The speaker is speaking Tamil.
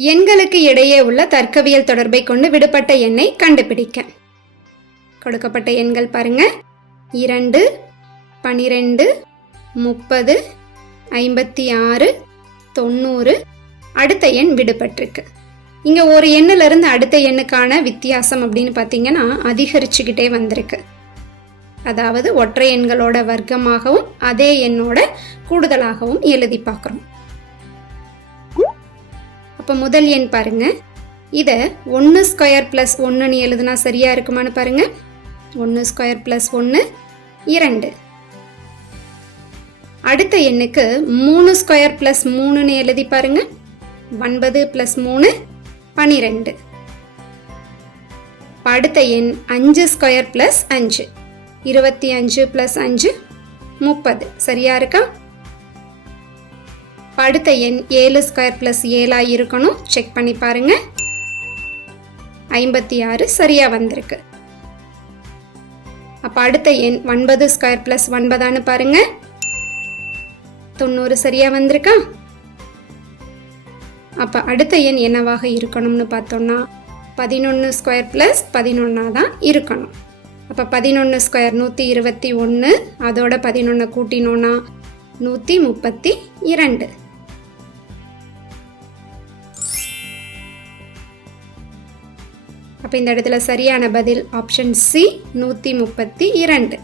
எண்களுக்கு இடையே உள்ள தர்க்கவியல் தொடர்பை கொண்டு விடுபட்ட எண்ணை கண்டுபிடிக்க. கொடுக்கப்பட்ட எண்கள் பாருங்க. இரண்டு பனிரெண்டு முப்பது ஐம்பத்தி ஆறு தொண்ணூறு. அடுத்த எண் விடுபட்டிருக்கு. இங்கே ஒரு எண்ணிலிருந்து அடுத்த எண்ணுக்கான வித்தியாசம் அப்படின்னு பார்த்தீங்கன்னா அதிகரிச்சுக்கிட்டே வந்திருக்கு. அதாவது ஒற்றை எண்களோட வர்க்கமாகவும் அதே எண்ணோட கூடுதலாகவும் எழுதி பார்க்குறோம். அப்போ முதல் எண் பாருங்கள் இதை ஒன்று ஸ்கொயர் ப்ளஸ் ஒன்றுன்னு எழுதுனா சரியாக இருக்குமான்னு பாருங்கள் ஒன்று ஸ்கொயர் ப்ளஸ் ஒன்று இரண்டு. அடுத்த எண்ணுக்கு மூணு ஸ்கொயர் ப்ளஸ் மூணுன்னு எழுதி பாருங்க. ஒன்பது ப்ளஸ் மூணு பனிரெண்டு. அடுத்த எண் அஞ்சு ஸ்கொயர் ப்ளஸ் அஞ்சு. இருபத்தி அஞ்சு ப்ளஸ் அஞ்சு முப்பது. சரியா இருக்கா? அடுத்த எண் ஏழு ஸ்கொயர் ப்ளஸ் ஏழாக இருக்கணும். செக் பண்ணி பாருங்க. ஐம்பத்தி ஆறு சரியாக வந்திருக்கு. அப்போ அடுத்த எண் ஒன்பது ஸ்கொயர் ப்ளஸ் ஒன்பதான்னு பாருங்க. தொண்ணூறு சரியாக வந்திருக்கா? அப்போ அடுத்த எண் என்னவாக இருக்கணும்னு பார்த்தோம்னா பதினொன்று ஸ்கொயர் ப்ளஸ் பதினொன்னாக தான் இருக்கணும். அப்போ பதினொன்று ஸ்கொயர் நூற்றி இருபத்தி ஒன்று அதோட பதினொன்று கூட்டினோன்னா நூற்றி முப்பத்தி இரண்டு. அப்போ இந்த இடத்துல சரியான பதில் ஆப்ஷன் சி நூற்றி முப்பத்தி இரண்டு.